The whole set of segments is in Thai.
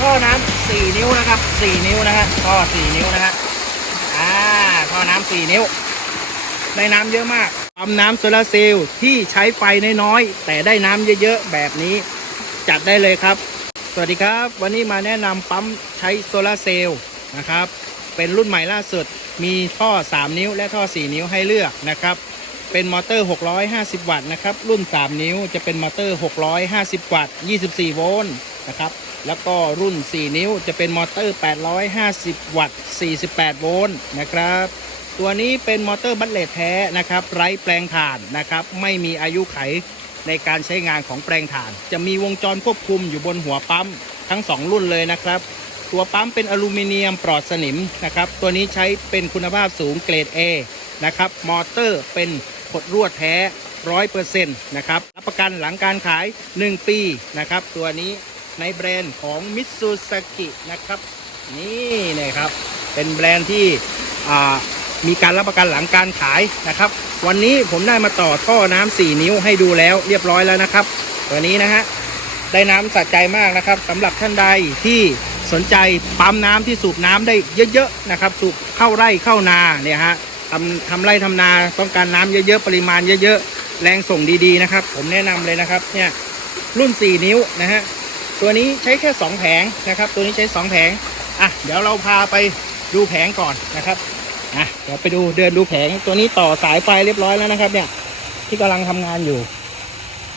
ท่อน้ำสี่นิ้วนะครับสี่นิ้วนะฮะท่อสี่นิ้วนะฮะอ่าท่อน้ำสี่นิ้ว ได้น้ำเยอะมากปั๊มน้ำโซลาร์เซลล์ที่ใช้ไฟน้อยๆแต่ได้น้ำเยอะๆแบบนี้ จัดได้เลยครับ สวัสดีครับ วันนี้มาแนะนำปั๊มใช้โซลาร์เซลล์นะครับ เป็นรุ่นใหม่ล่าสุดมีท่อ 3 นิ้วและท่อ 4 นิ้วให้เลือกนะครับเป็นมอเตอร์ 650 วัตต์นะครับ รุ่น 3 นิ้วจะเป็นมอเตอร์ 650 วัตต์ 24 โวลต์ นะครับ แล้วก็รุ่น 4 นิ้วจะเป็นมอเตอร์ 850 วัตต์ 48 โวลต์นะครับ ตัวนี้เป็นมอเตอร์บัตเลตแท้นะครับ ไร้แปลงถ่านนะครับ ไม่มีอายุไขในการใช้งานของแปลงถ่าน จะมีวงจรควบคุมอยู่บนหัวปั๊มทั้ง 2 รุ่นเลยนะครับ ตัวปั๊มเป็นอลูมิเนียมปลอดสนิมนะครับ ตัวนี้ใช้เป็นคุณภาพสูงเกรด A นะครับ มอเตอร์เป็นขดรวดแท้ร้อยเปอร์เซ็นต์นะครับ รับประกันหลังการขาย 1 ปีนะครับ ตัวนี้ ในแบรนด์ของมิตซูซากินะครับ นี่นะครับเป็นแบรนด์ที่มีการรับประกันหลังการขายนะครับ วันนี้ผมได้มาต่อท่อน้ำ4นิ้วให้ดูแล้วเรียบร้อยแล้วนะครับ ตัวนี้นะฮะได้น้ำสะใจมากนะครับสำหรับท่านใดที่สนใจปั๊มน้ำที่สูบน้ำได้เยอะๆนะครับ สูบเข้าไร่เข้านาเนี่ยฮะทำทำไร่ทำนาต้องการน้ำเยอะๆปริมาณเยอะๆแรงส่งดีๆนะครับ ผมแนะนำเลยนะครับเนี่ยรุ่น 4 นิ้วนะฮะ ตัวนี้ใช้แค่ 2 แผงนะครับ ตัวนี้ใช้ 2 แผงอะเดี๋ยวเราพาไปดูแผงก่อนนะครับอะเดี๋ยวไปดูเดินดูแผงตัวนี้ต่อสายไฟเรียบร้อยแล้วนะครับ เนี่ย ที่กำลังทำงานอยู่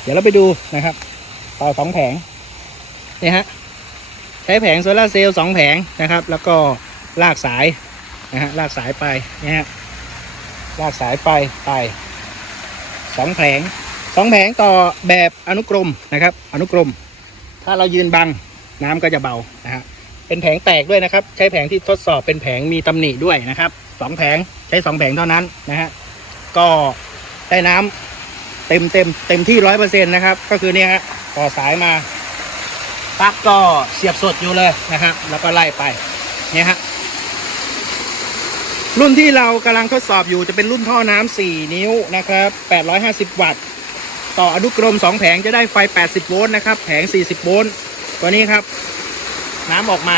เดี๋ยวเราไปดูนะครับ ต่อสองแผงเนี่ยฮะใช้แผงโซลาเซลล์สองแผงนะครับ แล้วก็ลากสายนะฮะลากสายไปเนี่ยฮะลากสายไปไปสองแผงสองแผงต่อแบบอนุกรมนะครับ อนุกรม ถ้าเรายืนบังน้ำก็จะเบานะฮะเป็นแผงแตกด้วยนะครับ ใช้แผงที่ทดสอบเป็นแผงมีตำหนิด้วยนะครับสองแผงใช้สองแผงเท่านั้นนะฮะก็ได้น้ำเต็มเต็มเต็มที่ร้อยเปอร์เซ็นต์นะครับ ก็คือเนี่ยฮะต่อสายมาปลั๊กก็เสียบสดอยู่เลยนะครับแล้วก็ไล่ไปเนี่ยฮะรุ่นที่เรากำลังทดสอบอยู่จะเป็นรุ่นท่อน้ำ4 นิ้วนะครับ 850 วัตต์ ต่ออนุกรม 2 แผงจะได้ไฟ 80 โวลต์นะครับ แผง 40 โวลต์ตัวนี้ครับ น้ำออกมา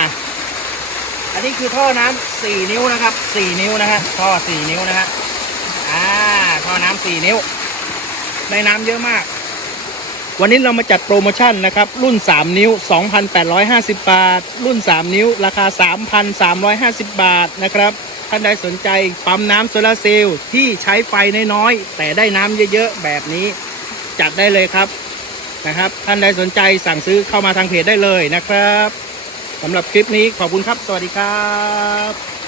อันนี้คือท่อน้ำ4นิ้วนะครับ 4 นิ้วนะฮะท่อ 4 นิ้วนะฮะอ่าท่อน้ำ4นิ้วได้น้ำเยอะมาก วันนี้เรามาจัดโปรโมชั่นนะครับ รุ่น 3 นิ้ว 2,850 บาท รุ่น 3 นิ้ว ราคา 3,350 บาทนะครับท่านใดสนใจปั๊มน้ำโซลาร์เซลล์ที่ใช้ไฟน้อยๆแต่ได้น้ำเยอะๆแบบนี้ จัดได้เลยครับนะครับ ท่านใดสนใจสั่งซื้อเข้ามาทางเพจได้เลยนะครับสำหรับคลิปนี้ขอบคุณครับ สวัสดีครับ